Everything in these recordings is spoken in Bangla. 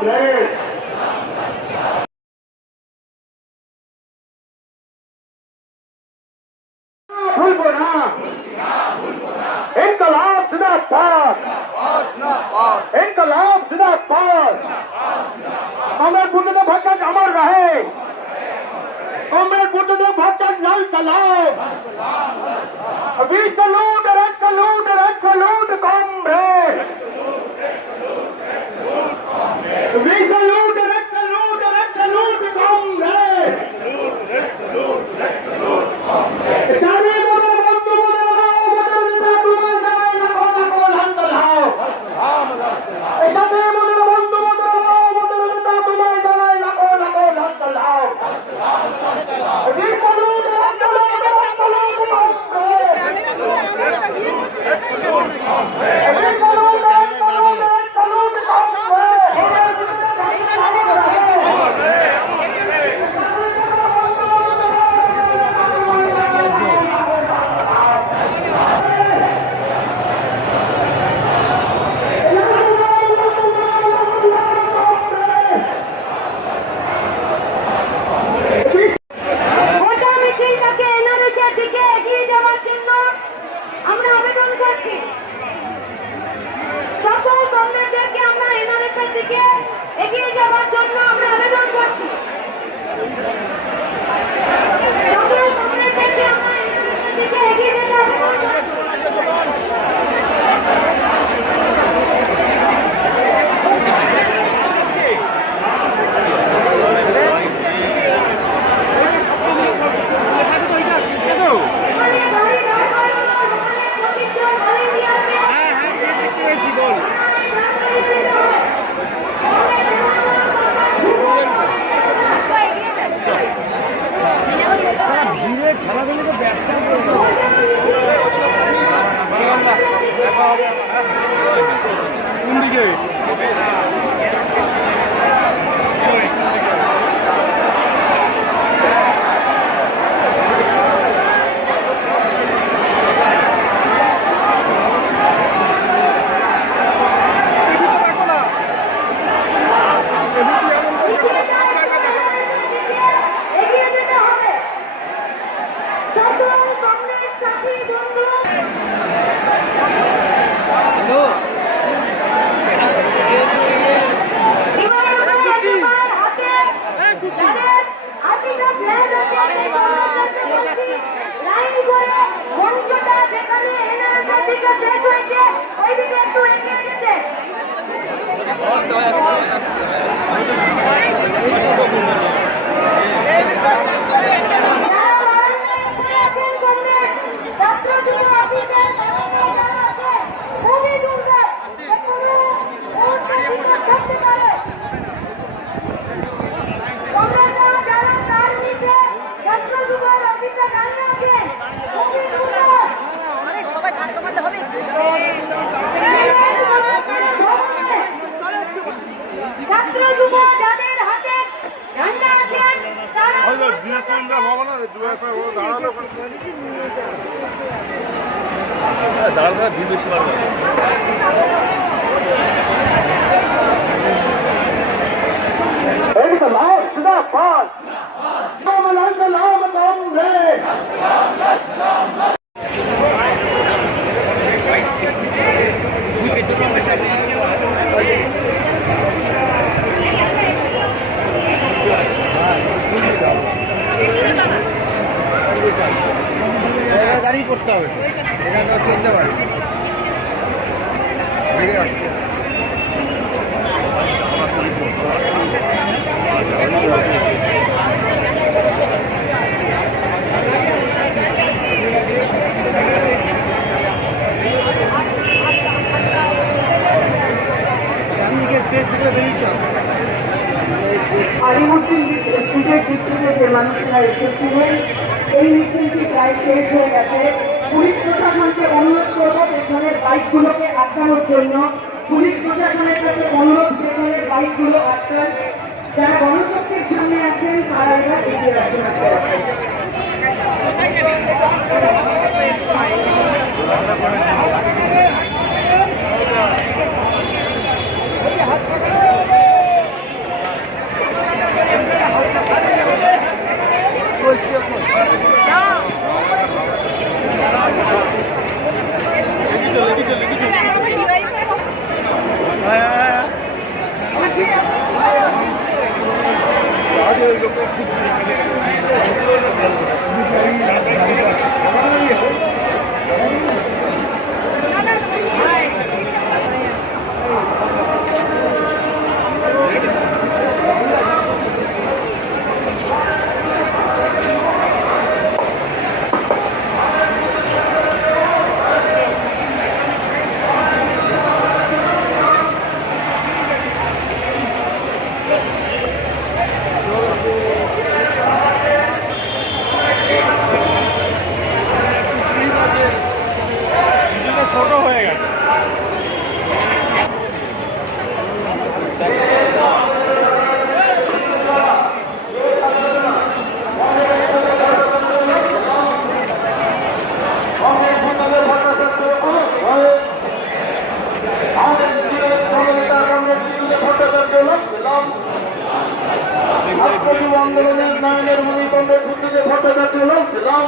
কমরেড। ভুলবো না, ইনকলাব জিন্দাবাদ, ইনকলাব জিন্দাবাদ। কমরেড বুদ্ধদেব ভট্টাচার্য অমর রহে, কমরেড বুদ্ধদেব ভট্টাচার্য লাল সালাম। We salute and salute and salute comrade. We salute and salute and salute comrade. Chale bolo bando bolo bolo jai na kola kola handalao. Chale bolo bando bolo tumai jai na kola kola handalao. We salute and salute এগিয়ে যাওয়ার জন্য আমরা আবেদন করছি। এগিয়ে যেতে খেলাধুলো ব্যবসা কোন দিকে দাঁড়া ভিড় বেশি বাড়বে। গাড়ি করতে হবে, এখানে চলতে পারে। আলিমুদ্দিন স্ট্রিটের দিক থেকে যে মানুষরা এসেছিলেন, এই মিছিলটি প্রায় শেষ হয়ে গেছে। পুলিশ প্রশাসনকে অনুরোধ করব পেছনের বাইকগুলোকে আটকানোর জন্য। পুলিশ প্রশাসনের কাছে অনুরোধ পেছনের বাইকগুলো আটকান। যারা গণশক্তির সামনে আছেন তারা এবার এগিয়ে রাখেন। ছোট হয়ে গেছে। আন্দোলনের নয়নের মণি কমরেড বুদ্ধদেব ভট্টাচার্য ছিলাম।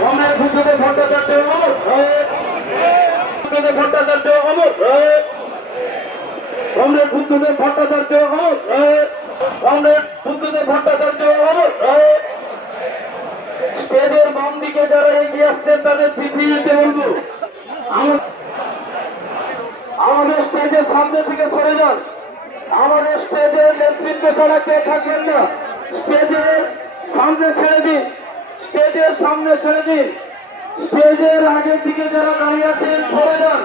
কমরেড বুদ্ধদেব ভট্টাচার্য অমর ভট্টাচার্য অমর কমরেড বুদ্ধদেব ভট্টাচার্য অমর কমরেড বুদ্ধদেব ভট্টাচার্য অমর। স্টেজের বাম দিকে যারা এগিয়ে আসছেন তাদের পিছিয়ে যেতে বলবো। আমাদের স্টেজের সামনে থেকে সরে যান। আমাদের স্টেজের নেতৃত্ব ছাড়া কে থাকবেন না। স্টেজের সামনে ছেড়ে দিন, স্টেজের সামনে ছেড়ে দিন। স্টেজের আগের দিকে যারা দাঁড়িয়ে আছেন সরে যান।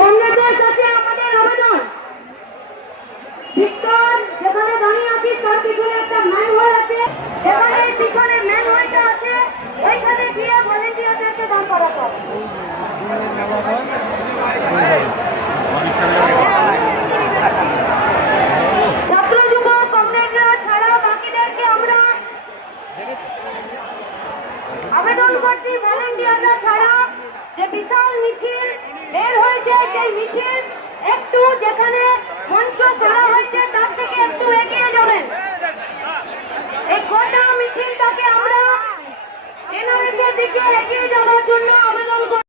কংগ্রেসের কাছে আমাদের আবেদন, ভিক্টর যেখানে দাঁড়িয়ে আছিস তার পিছনে একটা ম্যান হয়ে আছে, যেখানে পিছনে ম্যান হয়েটা আছে ওইখানে গিয়ে ভলেন্টিয়ারদেরকে দান করাতে হবে। ছাত্র যুব কংগ্রেসরা ছাড়া বাকিদেরকে আমরা আবেদন করছি, ভলেন্টিয়াররা ছাড়া যে বিশাল মিছিল বের হয়েছে সেই মিছিল একটু যেখানে মঞ্চ করা হয়েছে তার থেকে একটু এগিয়ে যাবেন। এই গোটা মিছিলটাকে আমরা এনআরএসের দিকে এগিয়ে যাওয়ার জন্য আবেদন করছি।